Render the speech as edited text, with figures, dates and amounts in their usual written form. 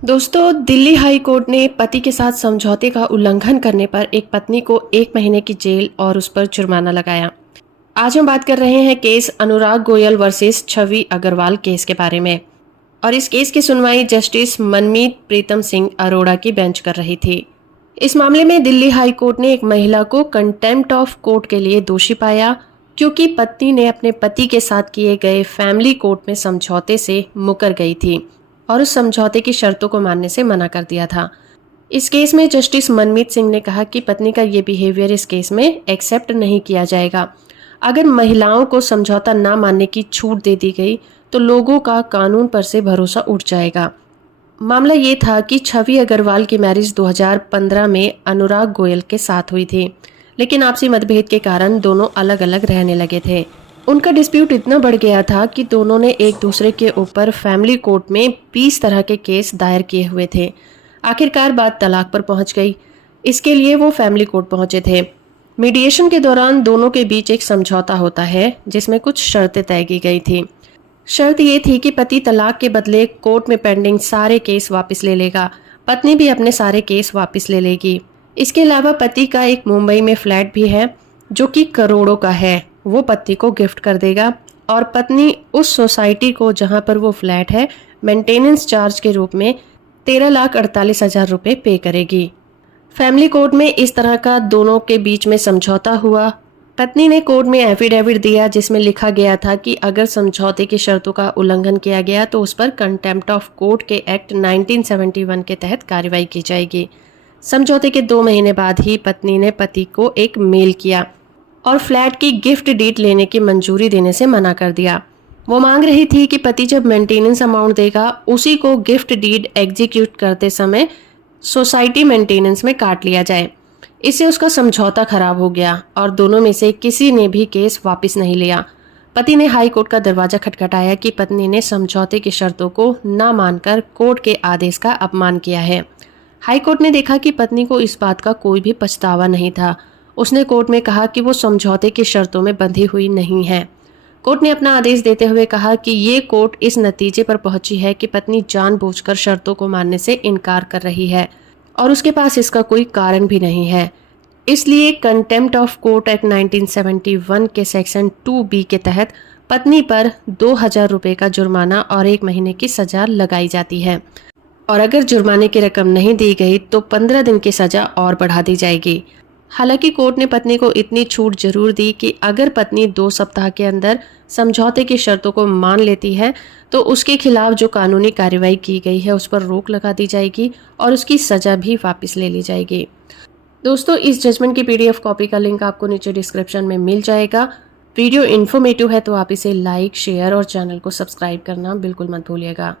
दोस्तों, Delhi high court ने पति के साथ समझौते का उल्लंघन करने पर एक पत्नी को 1 महीने की जेल और उस पर जुर्माना लगाया। आज हम बात कर रहे हैं केस अनुराग गोयल वर्सेस छवि अग्रवाल केस के बारे में। और इस केस की सुनवाई जस्टिस मनमीत प्रीतम सिंह अरोड़ा की बेंच कर रही थी। इस मामले में दिल्ली हाई कोर्ट ने एक महिला को कंटेम्प्ट ऑफ कोर्ट के लिए दोषी पाया, क्योंकि पत्नी ने अपने पति के साथ किए गए फैमिली कोर्ट में समझौते से मुकर गई थी और उस समझौते की शर्तों को मानने से मना कर दिया था। इस केस में जस्टिस मनमीत सिंह ने कहा कि पत्नी का ये बिहेवियर इस केस में एक्सेप्ट नहीं किया जाएगा। अगर महिलाओं को समझौता ना मानने की छूट दे दी गई तो लोगों का कानून पर से भरोसा उठ जाएगा। मामला ये था कि छवि अग्रवाल की मैरिज 2015 में अनुराग गोयल के साथ हुई थी, लेकिन आपसी मतभेद के कारण दोनों अलग अलग रहने लगे थे। उनका डिस्प्यूट इतना बढ़ गया था कि दोनों ने एक दूसरे के ऊपर फैमिली कोर्ट में 20 तरह के केस दायर किए हुए थे। आखिरकार बात तलाक पर पहुंच गई। इसके लिए वो फैमिली कोर्ट पहुंचे थे। मीडिएशन के दौरान दोनों के बीच एक समझौता होता है, जिसमें कुछ शर्तें तय की गई थी। शर्त ये थी कि पति तलाक के बदले कोर्ट में पेंडिंग सारे केस वापस ले लेगा, पत्नी भी अपने सारे केस वापस ले लेगी। इसके अलावा पति का एक मुंबई में फ्लैट भी है जो कि करोड़ों का है, वो पति को गिफ्ट कर देगा और पत्नी उस सोसाइटी को जहां पर वो फ्लैट है मेंटेनेंस चार्ज के रूप में 13,48,000 रुपये पे करेगी। फैमिली कोर्ट में इस तरह का दोनों के बीच में समझौता हुआ। पत्नी ने कोर्ट में एफिडेविट दिया जिसमें लिखा गया था कि अगर समझौते की शर्तों का उल्लंघन किया गया तो उस पर कंटेम्प्ट ऑफ कोर्ट के एक्ट 1971 के तहत कार्रवाई की जाएगी। समझौते के 2 महीने बाद ही पत्नी ने पति को एक मेल किया और फ्लैट की गिफ्ट डीड लेने की मंजूरी देने से मना कर दिया। वो मांग रही थी कि पति जब मेंटेनेंस अमाउंट देगा उसी को गिफ्ट डीड एग्जीक्यूट करते समय सोसाइटी मेंटेनेंस में काट लिया जाए। इससे उसका समझौता खराब हो गया और दोनों में से किसी ने भी केस वापस नहीं लिया। पति ने हाई कोर्ट का दरवाजा खटखटाया कि पत्नी ने समझौते की शर्तों को ना मानकर कोर्ट के आदेश का अपमान किया है। हाई कोर्ट ने देखा कि पत्नी को इस बात का कोई भी पछतावा नहीं था। उसने कोर्ट में कहा कि वो समझौते की शर्तों में बंधी हुई नहीं है। कोर्ट ने अपना आदेश देते हुए कहा कि ये कोर्ट इस नतीजे पर पहुंची है कि पत्नी जानबूझकर शर्तों को मानने से इनकार कर रही है और उसके पास इसका कोई कारण भी नहीं है। इसलिए कंटेम्प्ट ऑफ कोर्ट एक्ट 1971 के सेक्शन 2B के तहत पत्नी पर 2,000 रुपये का जुर्माना और 1 महीने की सजा लगाई जाती है और अगर जुर्माने की रकम नहीं दी गई तो 15 दिन की सजा और बढ़ा दी जाएगी। हालांकि कोर्ट ने पत्नी को इतनी छूट जरूर दी कि अगर पत्नी 2 सप्ताह के अंदर समझौते की शर्तों को मान लेती है तो उसके खिलाफ जो कानूनी कार्रवाई की गई है उस पर रोक लगा दी जाएगी और उसकी सजा भी वापस ले ली जाएगी। दोस्तों, इस जजमेंट की PDF कॉपी का लिंक आपको नीचे डिस्क्रिप्शन में मिल जाएगा। वीडियो इन्फॉर्मेटिव है तो आप इसे लाइक, शेयर और चैनल को सब्सक्राइब करना बिल्कुल मत भूलिएगा।